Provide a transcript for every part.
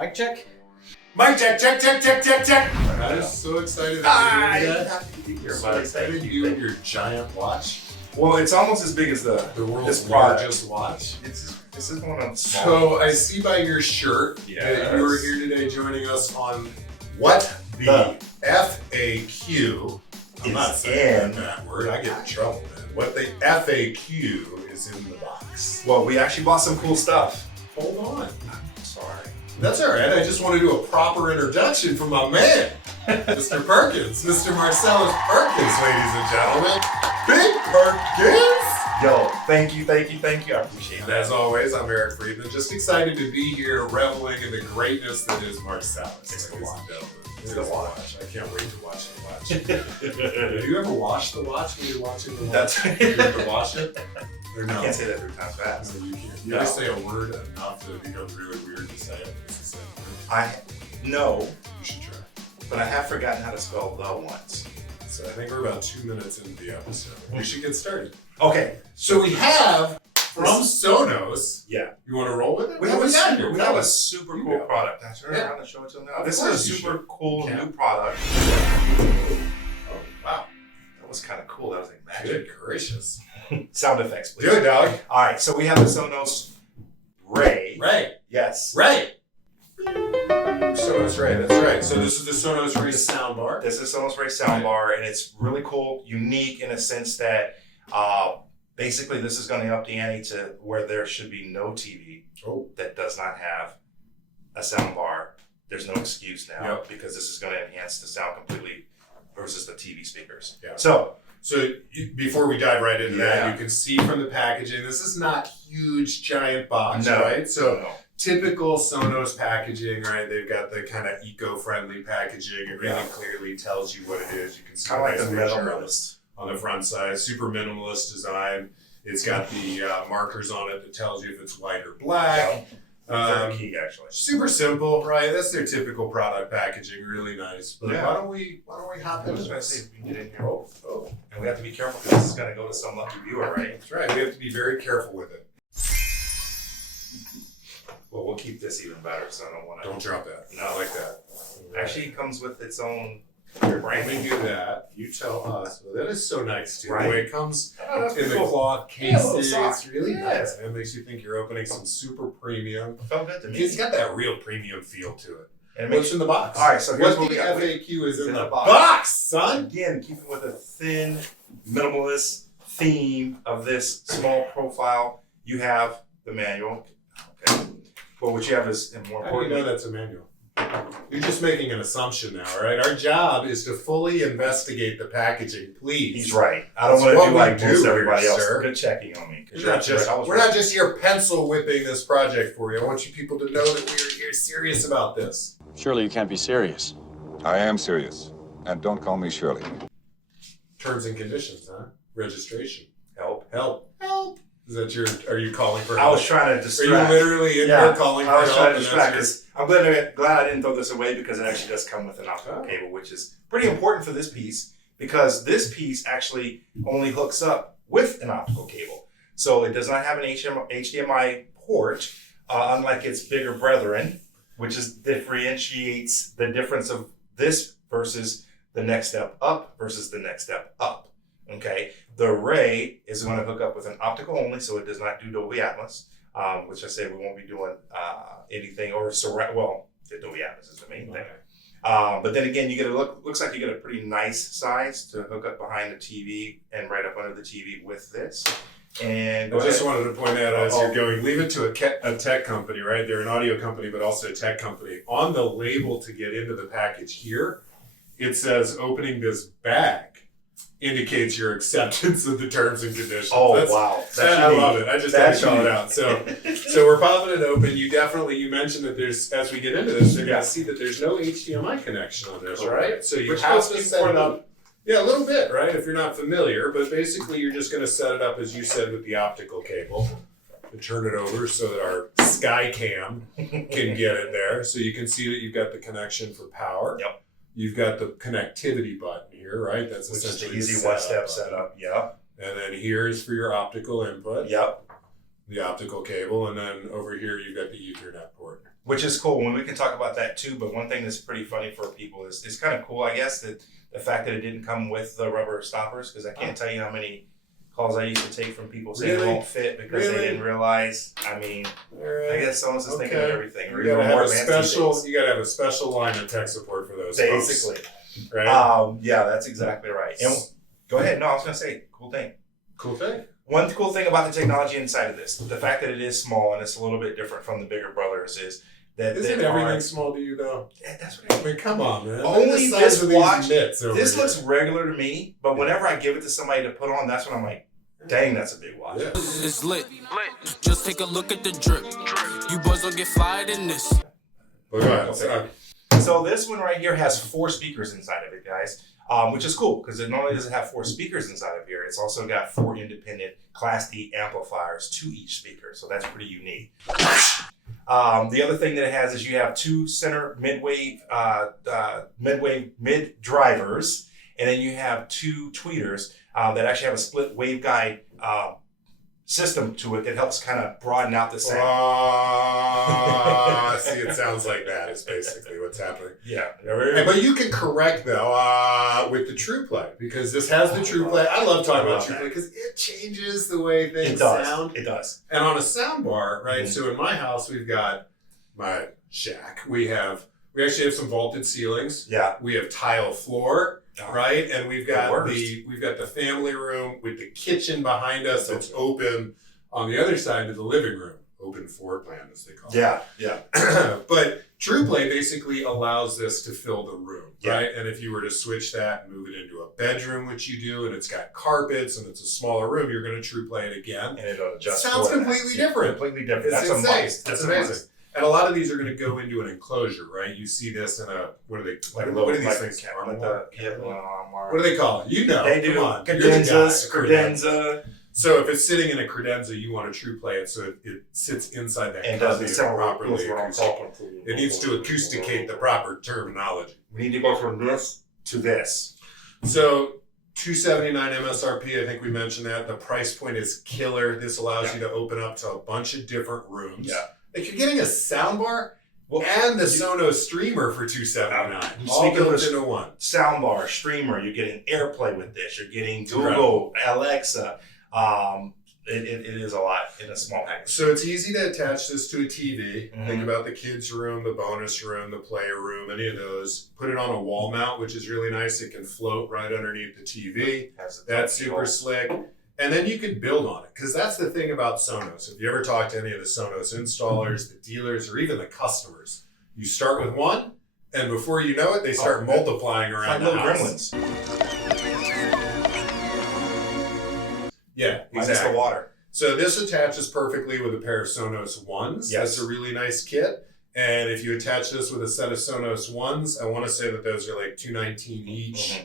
Mic check. Mic check, check, check, check, check, check. I'm so excited that you're doing that. You're So excited you and your giant watch. Well, it's almost as big as the world's product. largest watch. This is one of the small. So I see by your shirt that you are here today joining us on what the FAQ. I'm not saying that word. I get in trouble, man. What the FAQ is in the box. Well, we actually bought some cool stuff. Hold on. I'm sorry. That's all right. I just want to do a proper introduction for my man, Mr. Perkins, Mr. Marcellus Perkins, ladies and gentlemen. Big Perkins! Yo, thank you. I appreciate And that. as always, I'm Eric Friedman. Just excited to be here, reveling in the greatness that is Marcellus. It's the watch. It's the watch. I can't wait to watch the watch. Do you ever wash the watch when you're watching the watch? That's Do you ever wash it? Or no? I can't say that 3 times fast. So you can't. You ever say a word enough that it becomes really weird to say it? It's the same word. No, You should try. but I have forgotten how to spell the once. So I think we're about 2 minutes into the episode. We should get started. Okay. So we have from Sonos. Yeah. You want to roll with it? We What have, do got here? we have a super You cool go. product. Can I turn around and show it to them now? This is a course you super cool Yeah. new product. Oh, wow. That was kind of cool. That was like magic. Good gracious. Sound effects, please. Do it, dog. All right, so we have the Sonos Ray. Ray. Yes. Ray. Sonos Ray, that's right. So this is the Sonos Ray soundbar. This is Sonos Ray soundbar, and it's really cool, unique in a sense that basically this is going to up the ante to where there should be no TV that does not have a soundbar. There's no excuse now because this is going to enhance the sound completely versus the TV speakers. Yeah. So Before we dive right into that, Yeah. you can see from the packaging, this is not huge, giant box, No. right? So no. typical Sonos packaging, right? They've got the kind of eco-friendly packaging. It really Yeah. clearly tells you what it is. You can see Kind of like the nice picture minimalist. on the front side. Super minimalist design. It's got the markers on it that tells you if it's white or black. Very key, actually. Super simple, right? That's their typical product packaging. Really nice. But Yeah. why don't we hop I into was going to say, this? if we can get in here. Oh. And we have to be careful because this is going to go to some lucky viewer, right? That's right. We have to be very careful with it. Well, we'll keep this even better, so I don't want to. Don't drop that. No. Not like that. Actually, it comes with its own Let me branding. do that. You tell us. Well, that is so nice too. Right. The way it comes Oh, that's in the cool. cloth Yeah, a little casing, sock. it's really Yeah. nice. And it makes you think you're opening some super premium. Felt good to me. It's got that real premium feel to it. And it What's makes in the box? All right, so here's what what the we got. FAQ is in in the the box. box. Son. Again, keeping with a thin, minimalist theme of this small profile, you have the manual. Okay. Well, what you have is, and more How do you know importantly, that's a manual? You're just making an assumption now, all right? Our job is to fully investigate the packaging, please. he's right. I don't That's want to what do we like do most here, everybody else. sir. Good checking on me. We're not just here pencil whipping this project for you. I want you people to know that we're here serious about this. Surely you can't be serious. I am serious. And don't call me Shirley. Terms and conditions, huh? Registration. help. Help. Is that are you calling for I help? was trying to Are distract. you literally in there calling for I was help? trying to and distract that's because I'm glad I didn't throw this away because it actually does come with an optical cable, which is pretty important for this piece because this piece actually only hooks up with an optical cable. So it does not have an HDMI port, unlike its bigger brethren, which differentiates the difference of this versus the next step up versus the next step up. Okay, the Ray is going to hook up with an optical only, so it does not do Dolby Atmos, which I say we won't be doing anything or surround. Well, the Dolby Atmos is the main thing. But then again, you get looks like you get a pretty nice size to hook up behind the TV and right up under the TV with this. And I just wanted to point out as Uh-oh. you're going, leave it to a tech company, right? They're an audio company, but also a tech company. On the label to get into the package here, it says opening this bag indicates your acceptance of the terms and conditions. Oh, That's- wow. I love it. I just had to call it unique. out. So we're popping it open. You mentioned that there's, as we get into this, they're going to see that there's no HDMI connection on this, right? So you Which have helps to keep set it it up. Yeah, a little bit, right? If you're not familiar, but basically you're just going to set it up as you said with the optical cable and turn it over so that our Skycam can get it there. So you can see that you've got the connection for power. Yep. You've got the connectivity button here, right? That's Which is the essentially easy setup one-step button. setup. Yep. And then here is for your optical input. Yep. the optical cable, and then over here you've got the Ethernet port. Which is cool, and we can talk about that too, but one thing that's pretty funny for people is it's kind of cool, I guess, that the fact that it didn't come with the rubber stoppers, because I can't tell you how many calls I used to take from people saying it won't fit because they didn't realize. I mean, I guess Sonos is thinking of everything. You gotta have a special line of tech support for those. Basically, folks, right? Yeah, that's exactly right. And go ahead. No, I was gonna say, cool thing. Cool thing. One cool thing about the technology inside of this, the fact that it is small and it's a little bit different from the bigger brothers, is that isn't everything small to you though? That's what I mean. Come on, man. Only this watch. This looks regular to me, but whenever I give it to somebody to put on, that's when I'm like, dang, that's a big watch. Yeah. It's lit. Just take a look at the drip. You boys don't get fired in this. So this one right here has 4 speakers inside of it, guys, which is cool because it not only does it have 4 speakers inside of here, it's also got 4 independent Class D amplifiers to each speaker. So that's pretty unique. The other thing that it has is you have 2 center mid drivers, and then you have 2 tweeters that actually have a split waveguide system to it that helps kind of broaden out the sound. See, it sounds like that is basically what's happening. Yeah. But you can correct, though, with the Trueplay, because this has the Trueplay. I love talking about Trueplay because it changes the way things sound. It does. And on a soundbar, right? Mm-hmm. So in my house, we've got my shack. We actually have some vaulted ceilings. Yeah. We have tile floor. Right, and we've got the family room with the kitchen behind us that's open on the other side of the living room, open floor plan as they call it. Yeah. But Trueplay basically allows this to fill the room, right? And if you were to switch that and move it into a bedroom, which you do, and it's got carpets and it's a smaller room, you're going to Trueplay it again, and it'll adjust. It sounds completely different. Completely different. That's insane. That's amazing. And a lot of these are going to go into an enclosure, right? You see this in a, what are they? What are these things? What do they call it? You know. They do. Credenza. So if it's sitting in a credenza, you want to Trueplay it so it sits inside that and cubby doesn't properly. It needs to acousticate the proper terminology. We need to go from this to this. So $279 MSRP, I think we mentioned that. The price point is killer. This allows you to open up to a bunch of different rooms. Yeah. Like you're getting a soundbar and the Sonos streamer for $279. All built into one. Soundbar, streamer, you're getting AirPlay with this. You're getting Google, Alexa. It is a lot in a small package. So it's easy to attach this to a TV. Mm-hmm. Think about the kids' room, the bonus room, the player room, any of those. Put it on a wall mount, which is really nice. It can float right underneath the TV. That's super slick. And then you can build on it, because that's the thing about Sonos. If you ever talk to any of the Sonos installers, the dealers, or even the customers, you start with one, and before you know it, they start multiplying around the house. Gremlins. Yeah, exactly. The water. So this attaches perfectly with a pair of Sonos Ones. Yes. That's a really nice kit. And if you attach this with a set of Sonos Ones, I want to say that those are like $219 each.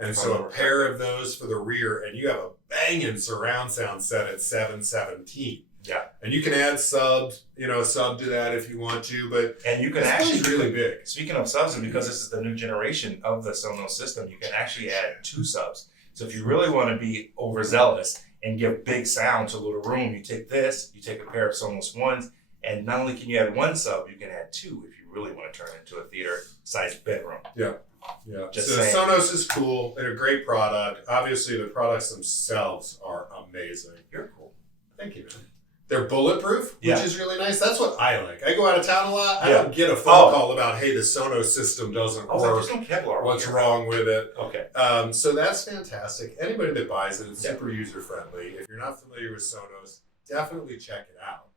And so a pair of those for the rear, and you have a banging surround sound set at $717. Yeah. And you can add sub to that if you want to, but and you can actually really big. Speaking of subs, and because this is the new generation of the Sonos system, you can actually add 2 subs. So if you really want to be overzealous and give big sound to a little room, you take this, you take a pair of Sonos Ones, and not only can you add 1 sub, you can add 2 if you really want to turn it into a theater-sized bedroom. Yeah. Yeah. So Sonos is cool. They're a great product. Obviously, the products themselves are amazing. You're cool. Thank you, man. They're bulletproof, which is really nice. That's what I like. I go out of town a lot. I don't get a phone call about, hey, the Sonos system doesn't work. There's no Kevlar. What's wrong with it? Okay. So that's fantastic. Anybody that buys it, it's super user-friendly. If you're not familiar with Sonos, definitely check it out.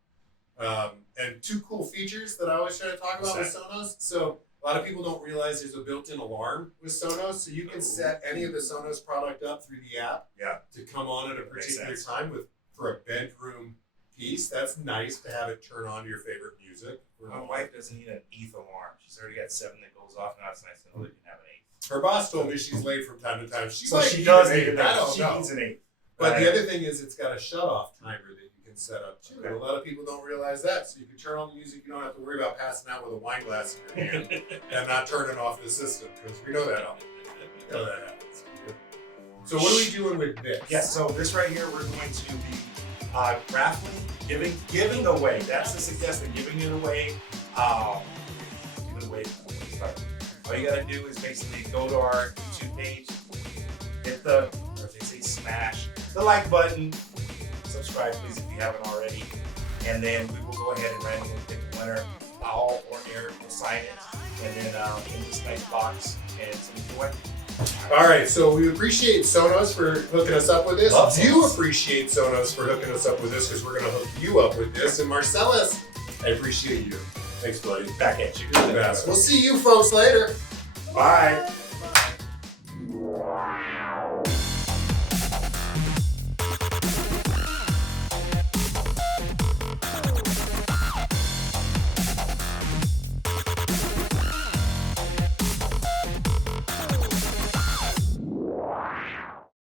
And 2 cool features that I always try to talk about with Sonos. So a lot of people don't realize there's a built-in alarm with Sonos, so you can set any of the Sonos product up through the app to come on at a particular time for a bedroom piece. That's nice to have it turn on to your favorite music. My wife doesn't need an 8th alarm. She's already got 7 that goes off. Now it's nice to know that you can have an 8th. Her boss told me she's late from time to time. She does need an 8th. I don't know. She needs an 8th. But the other thing is it's got a shut-off timer that you can set up too. And a lot of people don't realize that. So you can turn on the music. You don't have to worry about passing out with a wine glass in your hand and not turning off the system, because we know that happens. So what are we doing with this? Yeah, so this right here, we're going to be Raffling, giving away. That's the suggestion. Giving it away. Give it away. All you gotta do is basically go to our YouTube page, hit the, or as they say, smash the like button, subscribe please if you haven't already, and then we will go ahead and randomly pick the winner. I'll or Eric will sign it, and then in this nice box and send it away. All right, so we appreciate Sonos for hooking us up with this. Love You Sonos. appreciate Sonos for hooking us up with this because we're going to hook you up with this. And Marcellus, I appreciate you. Thanks, buddy. Back at you. You're the best. We'll see you folks later. Bye.